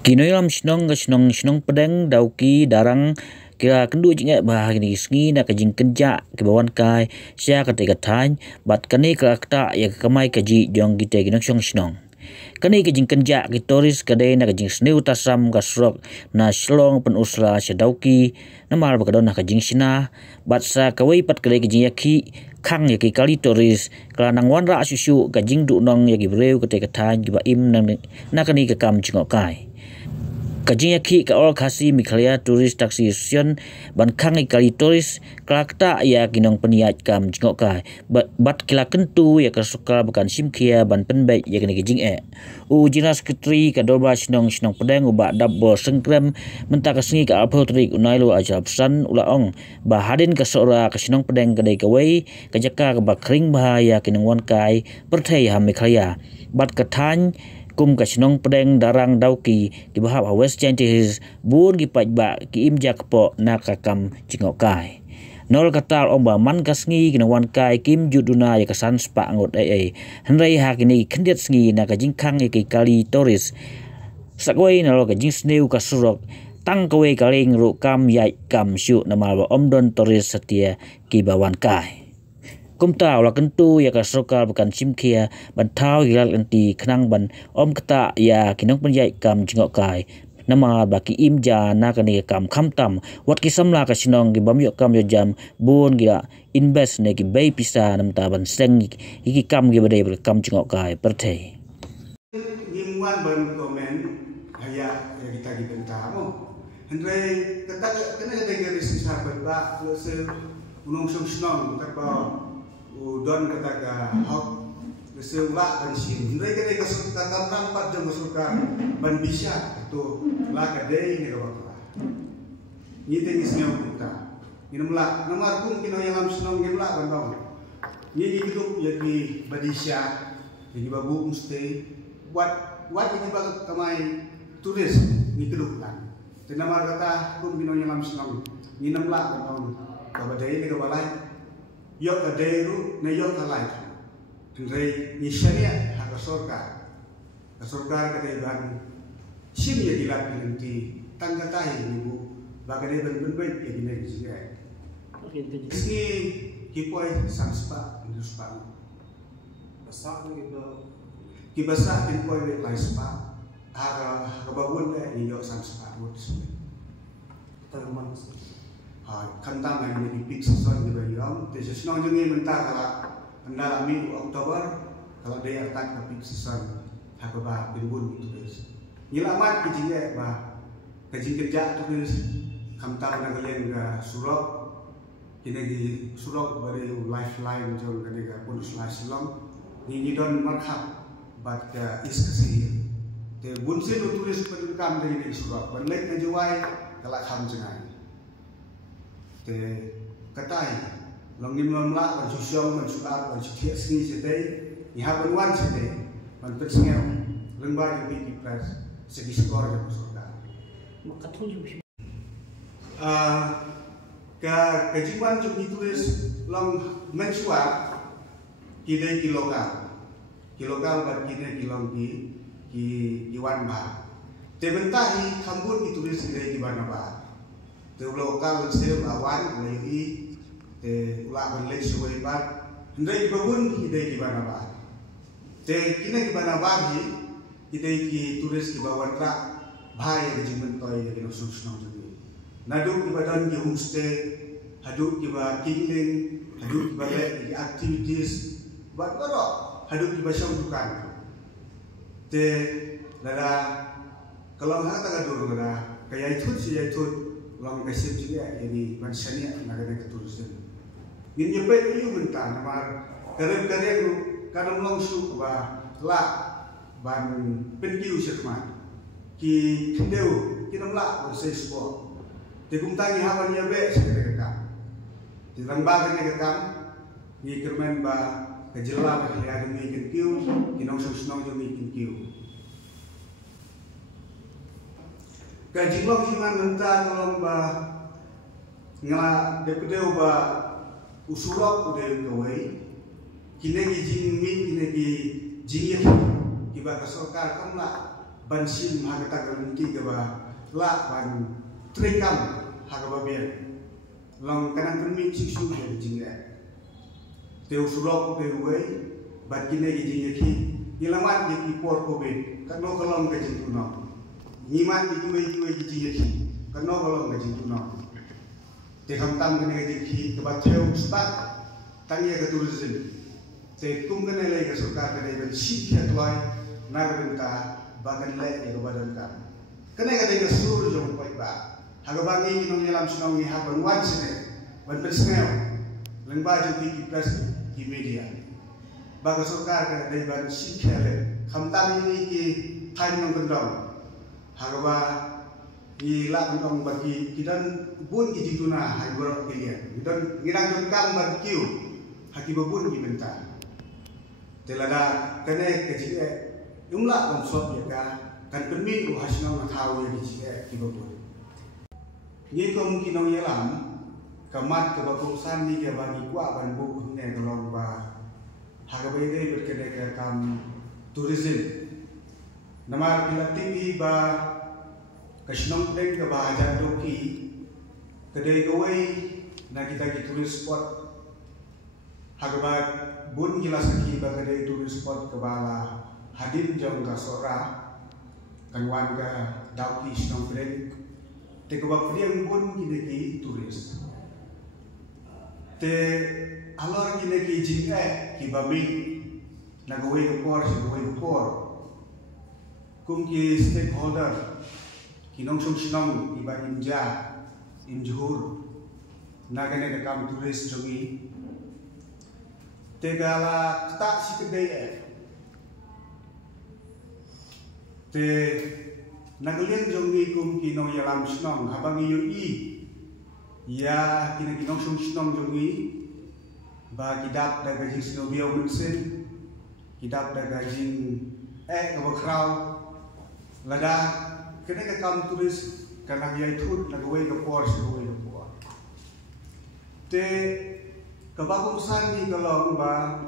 Kinoyam snong pedang dauki darang kira kendu jingat bah ni sngi na kajing kenja ke bawan kai sia kate Thain bat kani ka kta ya kamai kaji jong gite ginok snong kani kajing kenja ki toris kade na kajing Sniew tasam ka Surok na shlong pen usra sedauki na mar bakadon na kajing sina bat sa kawai pat kade kajing yaki Khang yaki kali toris kala nang wanra susu kajing du nong yaki breu kate Thain ki ba im na kani ka kam Jngohkai kajing yaki ka ol khasi mikhalia turis taksi sion ban Khang kali toris kelakta ya kinong peniat kam Jngohkai bat kila kentu ya ka suka bukan simkia ban penbai ya kini kajing jinas ketri ka dorba snong pedang uba double sengkrem mentah ka sengi ka alpo trik unailu aja pesan ulaong bahadin ka sora ka snong pedang kadai kawai ka jaka ka bakring bahaya kinong wan kai perthai ha mikhalia bat ka Thain kum ka snong pedang darang dauki ki bahap West Chantis bun ki pajba ki imja kepo na ka kam Jngohkai nol katal omba man ka sngi kina wan kai kim juduna ya kasan spa ngot henrei ha kini kendiat sngi na ka jing Khang ki kali toris sakwai na lo ka jing Sniew ka Surok tang kawe kaling ru kam yai kam syu na mal omdon toris setia ki bawan kai kumta ola kentu ya ka sokal bukan simkia ban thau gilal enti khnang ban om kata ya kinong penjai kam Jngohkai nama baki imja na kani kam khamtam wat ki samla ka sinong gi bamyo kam yo jam bun gila invest ne ki bay pisa nam ta ban seng iki kam gi bade kam Jngohkai perthei ngimwan ban komen haya ya kita gi bentamo andre kata kena ada garis sahabat ba se unong snong tak ba udon kata ka hok resula ban sin ndai kata ka kata nampak jong suka ban bisa itu la ka dei ne ka bakla ni te ni Sniew kita ni namla namar kum kino yang am snong gemla ban dong ni hidup ya di badisya ni babu mesti buat ini bag kamai turis ni hidup kan te namar kata kum kino yang am snong ni namla ban dong ka badai ne ka balai yok ka deiru ne yok ka lai Tendrai ni syariat hak sorkar ka ban sim ya dilap nanti tangga tahi ni bu bagade ban baik ya gini sini sini kipoi sangspa induspa besar gitu kibasa kipoi lai spa aga babun le ni yok sangspa buat sini terman kantang yang di pik sesuai di bayam te senang jengi mentah kala anda minggu Oktober kalau dia akan ke pik sesuai hak ba binbun itu guys nyelamat kejingnya bah kejing kerja tu guys kantang nak kalian ke Surok kini di Surok beri lifeline jom kini ke bonus life silam ni don marhab bat ke iskasi te bunsin tulis pendukam dari di Surok banlek na juai kalak ham jengai te katai long nim lamla ban susyong ban suat ban sutia sini sedai ni ha ban wan sedai ban pesngel lengba di press segi skor ya surga maka tuju ka kejiwan jum ditulis long mensuat kidai kilokal ban kidai kilong ki wan ba te bentahi khambun ditulis kidai di mana ba te lokal sel awan lagi te ulah berlek suai bat hendai babun hidai di mana ba te kina di mana ba hi hidai ki turis ki bawan tra bhai ke jimen toy ke no susno jadi nadu ki badan ki homestay hadu ki ba kingling hadu ki ba le activities bat baro hadu ki ba syau dukan te lada kalau ha ta gadur lada kaya itu si itu long kasih juga ini mansania negara keturusan ini nyepai itu mentah namar karep kadang langsung bah la ban pendiu sekman ki kendeu ki namla bersih sport tegum tangi hawan nyabe sekadar kam di lembaga ni kam ni kermen ba kejela ba ya demi kenkiu kinong susnong demi kenkiu kajilong himan mentah tolong ba ngala deputeu ba usurok udah kawai kini jing min kini jing kiba ka sarkar kamla ban sim hagata galunti gaba la ban trikam hagaba biar long kanang permin siksu ya jinga teu surok teu wei ban kine jinga ki ilamat di por covid kano kolong ka jintuno nyiman di juwe jinga ki kano kolong ka jintuno te hamtam kene jinki ke bateu stat tanya ke tourism te kum kene le ke surkar kene ban sikya tuai na benta bagan le ke badan kan kene ke sur jong pai ba hagabangi kinong yalam sunong ni haban wan sene ban Sniew leng baju ki press ki media baga surkar kene ban sikya le hamtam ni ki Thain nong kendong hagaba di la kantong bagi kidan bun ki jituna hai borok kilian kidan ngirang jengkam barkiu haki babun ki benta telada kene kecike jumla konsop ya kan permin ku hasno na thau ya kecike ki babun ni kom kinong yelam kamat ke bakusan ni ke bagi kwa ban bu ne kolong ba hagabai dei berkene ke kam tourism namar pilati ba Kashnong deng ke bahagian doki kedai gawai na kita turis spot hagabat bun jelas lagi bagai turis spot ke bala hadin jong kasora kanwan ke dauki shnong deng te kebab priang bun ki turis te alor ki jinga ki babi na gawai ke por kum ki stakeholder kinong sung iba imja imjuhur nagane ke kam turis jongi tegala tak si kedai te naglian jongi kum kinong yalam snong habang yui ya kinong sung jongi ba kidap da gajing snobio munsen kidap da gajing kabakrau lada kena ke kam turis karena dia itu nagawai ke por te kebagusan di kalau ba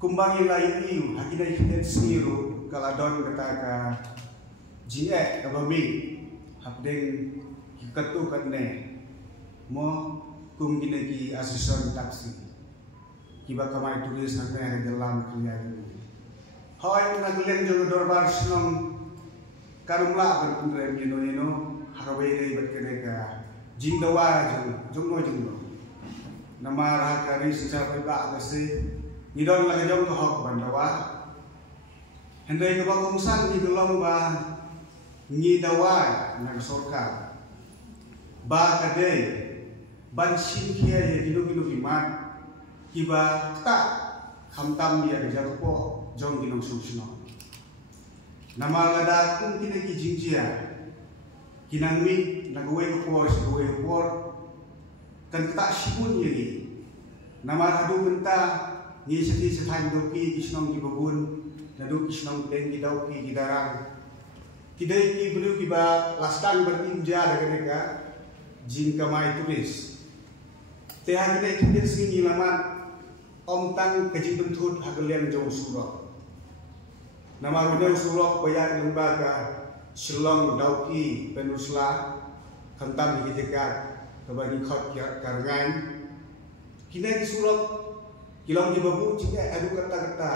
kumbangi lain iu hakina ikhtiar Sniew kaladon kata ka jie kabami habdeng kikatu katne mo kum gina ki asison taksi kiba kamai turis hakna dalam kelihatan hoy nagulen jo dorbar snong karumla berkundrem yeno harabai dei berkene ka jingdawa jongno nama rahakari secara pribadi se nidon la jong to hok bandawa hendai ke bagongsan di gelong ba ngidawa na sorka ba kade ban sin kia ye gino bimat kiba ta khamtam dia japo jong ginong susno nama lada kum kina ki jingjia kinang mi nagawai ko por kan tak sibun ye nama hadu benta ni seti setang doki kisnong ki babun nadu kisnong deng ki dauki ki darang kidai ki bulu ki ba lastan berimja daga neka jin kamai turis te hagine kidai singi laman om tang kejing bentut hagalian jauh Surok nama rudan Surok bayar lembaga Selong dauki penusla kentam di jekat kebagi khot karangan kini di Surok kilang di babu jika adu kata-kata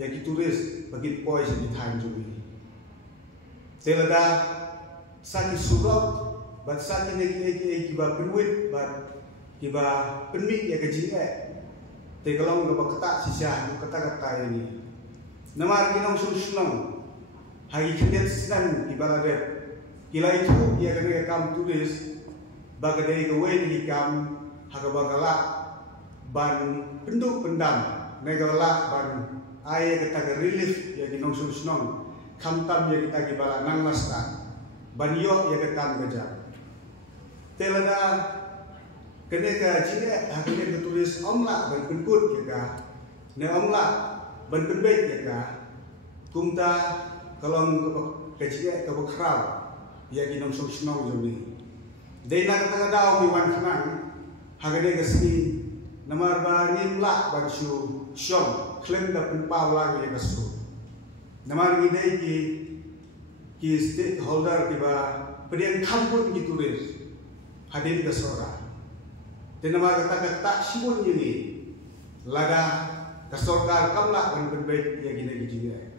yang ditulis bagi poi di Thain juga telada sani Surok bat sani neki kiba penwit bat kiba penmik ya kejinga tegalong gaba kata sisa adu kata-kata ini nama kinong sunong hari kejadian sedang ibarat kila itu ia kena kam tulis bagai gawe di kam hagabagala ban penduk pendam negala ban air kita relief ya kinong sunong kamtam ya kita gibala nang lasta ban yo ya kita gajah telada kena jine hakene tulis omla ban penkut ya ne omla ban penbet ya kumta kalau kecil kebakrau ya kinong sunong joni dei na kata daw mi wan kanang hagade gasni namar ba nimla ban shu shom klem da pun pa la ya gasu Nama ngidai ki stakeholder ki ba pedian kampun ki turis hadir ke sora. Dan nama kata sibun ini lada ke sorkar kamla kan berbaik ya gina gini.